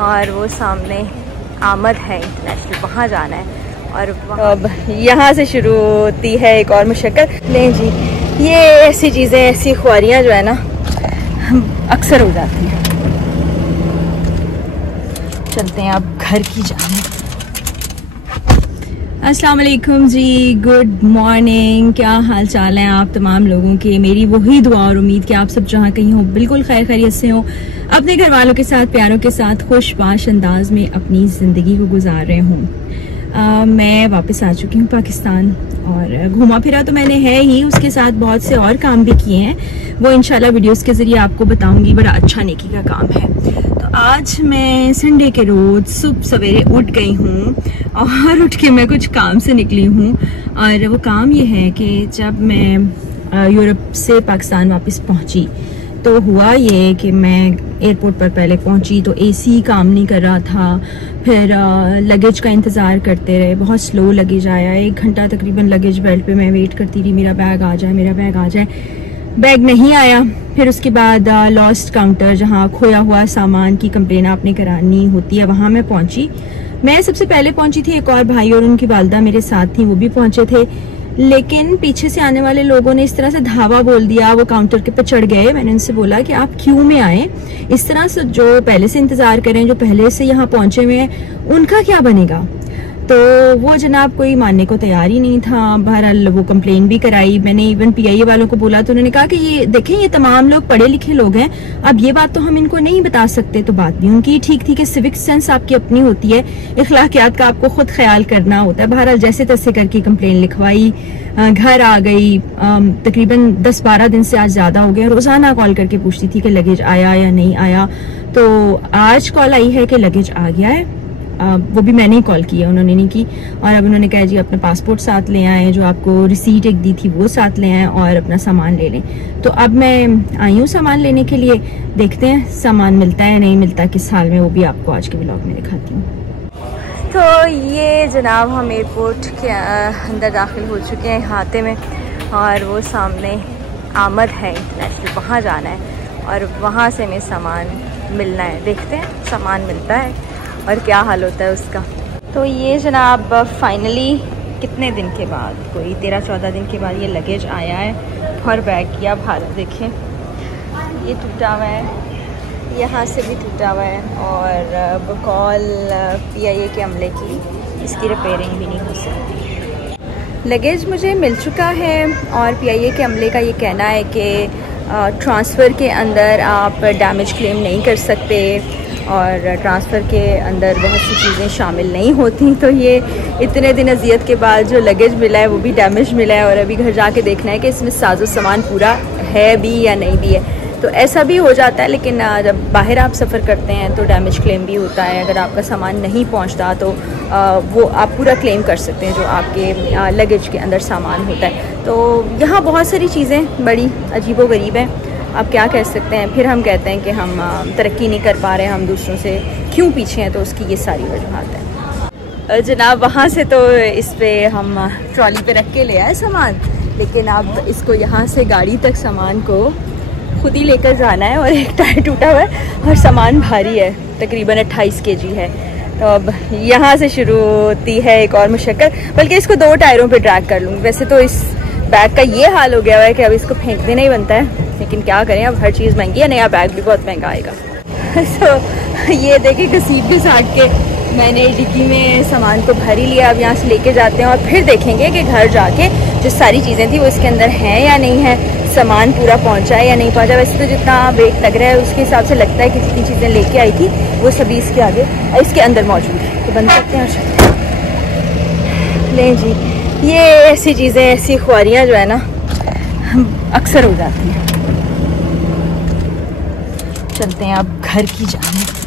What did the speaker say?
और वो सामने आमद है इंटरनेशनल, वहाँ जाना है। और अब यहाँ से शुरू होती है एक और मुशक्कत। नहीं जी, ये ऐसी चीज़ें, ऐसी ख्वारियाँ जो है ना अक्सर हो जाती हैं। चलते हैं अब घर की जाने। अस्सलाम वालेकुम जी, गुड मॉर्निंग। क्या हाल चाल है आप तमाम लोगों के? मेरी वही दुआ और उम्मीद कि आप सब जहाँ कहीं हो बिल्कुल खैर खैरियत से हो, अपने घर वालों के साथ, प्यारों के साथ खुशबाश अंदाज में अपनी ज़िंदगी को गुजार रहे हूँ। मैं वापस आ चुकी हूँ पाकिस्तान और घूमा फिरा तो मैंने है ही, उसके साथ बहुत से और काम भी किए हैं, वो इंशाल्लाह वीडियोस के ज़रिए आपको बताऊंगी। बड़ा अच्छा नेकी का काम है। तो आज मैं संडे के रोज़ सुबह सवेरे उठ गई हूँ और उठ के मैं कुछ काम से निकली हूँ। और वो काम ये है कि जब मैं यूरोप से पाकिस्तान वापस पहुँची तो हुआ ये कि मैं एयरपोर्ट पर पहले पहुंची तो एसी काम नहीं कर रहा था। फिर लगेज का इंतज़ार करते रहे, बहुत स्लो लगेज आया। 1 घंटा तकरीबन लगेज बेल्ट पे मैं वेट करती रही, मेरा बैग आ जाए, मेरा बैग आ जाए। बैग नहीं आया। फिर उसके बाद लॉस्ट काउंटर, जहाँ खोया हुआ सामान की कंप्लेन आपने करानी होती है, वहाँ मैं पहुँची। मैं सबसे पहले पहुँची थी, एक और भाई और उनकी वालदा मेरे साथ थी, वो भी पहुँचे थे। लेकिन पीछे से आने वाले लोगों ने इस तरह से धावा बोल दिया, वो काउंटर के पे चढ़ गए। मैंने उनसे बोला कि आप क्यों में आए, इस तरह से जो पहले से इंतज़ार करें, जो पहले से यहाँ पहुँचे हुए हैं, उनका क्या बनेगा? तो वो जनाब कोई मानने को तैयार ही नहीं था। बहरहाल वो कंप्लेन भी कराई मैंने, इवन PIA वालों को बोला तो उन्होंने कहा कि ये देखें, ये तमाम लोग पढ़े लिखे लोग हैं, अब ये बात तो हम इनको नहीं बता सकते। तो बात भी उनकी ठीक थी कि सिविक सेंस आपकी अपनी होती है, इखलाकियात का आपको खुद ख्याल करना होता है। बहरहाल जैसे तैसे करके कंप्लेन लिखवाई, घर आ गई। तकरीबन 10-12 दिन से आज ज़्यादा हो गया, रोज़ाना कॉल करके पूछती थी कि लगेज आया या नहीं आया। तो आज कॉल आई है कि लगेज आ गया है। वो भी मैंने ही कॉल किया, उन्होंने नहीं की। और अब उन्होंने कहा जी अपना पासपोर्ट साथ ले आए, जो आपको रिसीट एक दी थी वो साथ ले आए और अपना सामान ले लें। तो अब मैं आई हूँ सामान लेने के लिए, देखते हैं सामान मिलता है नहीं मिलता किस हाल में, वो भी आपको आज के व्लॉग में दिखाती हूँ। तो ये जनाब हम एयरपोर्ट के अंदर दाखिल हो चुके हैं हाते में, और वो सामने आमद है इंटरनेशनल, वहाँ जाना है और वहाँ से हमें सामान मिलना है। देखते हैं सामान मिलता है और क्या हाल होता है उसका। तो ये जनाब फाइनली कितने दिन के बाद, कोई 13-14 दिन के बाद ये लगेज आया है और बैग किया भारत। देखें ये टूटा हुआ है, यहाँ से भी टूटा हुआ है, और बकौल PIA के अमले की इसकी रिपेयरिंग भी नहीं हो सकती। लगेज मुझे मिल चुका है और PIA के अमले का ये कहना है कि ट्रांसफ़र के अंदर आप डैमेज क्लेम नहीं कर सकते और ट्रांसफ़र के अंदर बहुत सी चीज़ें शामिल नहीं होती। तो ये इतने दिन अजियत के बाद जो लगेज मिला है वो भी डैमेज मिला है, और अभी घर जाके देखना है कि इसमें साजो सामान पूरा है भी या नहीं भी है। तो ऐसा भी हो जाता है, लेकिन जब बाहर आप सफ़र करते हैं तो डैमेज क्लेम भी होता है। अगर आपका सामान नहीं पहुंचता तो वो आप पूरा क्लेम कर सकते हैं जो आपके लगेज के अंदर सामान होता है। तो यहाँ बहुत सारी चीज़ें बड़ी अजीबो गरीब हैं, आप क्या कह सकते हैं। फिर हम कहते हैं कि हम तरक्की नहीं कर पा रहे, हम दूसरों से क्यों पीछे हैं, तो उसकी ये सारी वजूहात है जनाब। वहाँ से तो इस पर हम ट्रॉली पे रख के ले आए सामान, लेकिन अब इसको यहाँ से गाड़ी तक सामान को खुद ही लेकर जाना है, और एक टायर टूटा हुआ है और सामान भारी है, तकरीबन 28 kg है। तो अब यहाँ से शुरू होती है एक और मुशक्कत, बल्कि इसको 2 टायरों पे ड्रैग कर लूँगी। वैसे तो इस बैग का ये हाल हो गया हुआ है कि अब इसको फेंक देना ही बनता है, लेकिन क्या करें, अब हर चीज़ महंगी है, नया बैग भी बहुत महंगा आएगा। तो ये देखिए घसीट घसाट के मैंने डिक्की में सामान को भर ही लिया। अब यहाँ से लेके जाते हैं और फिर देखेंगे कि घर जाके जो सारी चीज़ें थी वो इसके अंदर हैं या नहीं है, सामान पूरा पहुँचा है या नहीं पहुँचा। वैसे तो जितना वेट लग रहा है उसके हिसाब से लगता है कि जितनी चीज़ें लेके आई थी वो सभी इसके आगे इसके अंदर मौजूद है। तो बंद करते हैं और लें जी, ये ऐसी चीज़ें, ऐसी ख्वारियाँ जो है ना अक्सर हो जाती हैं। चलते हैं अब घर की जाने।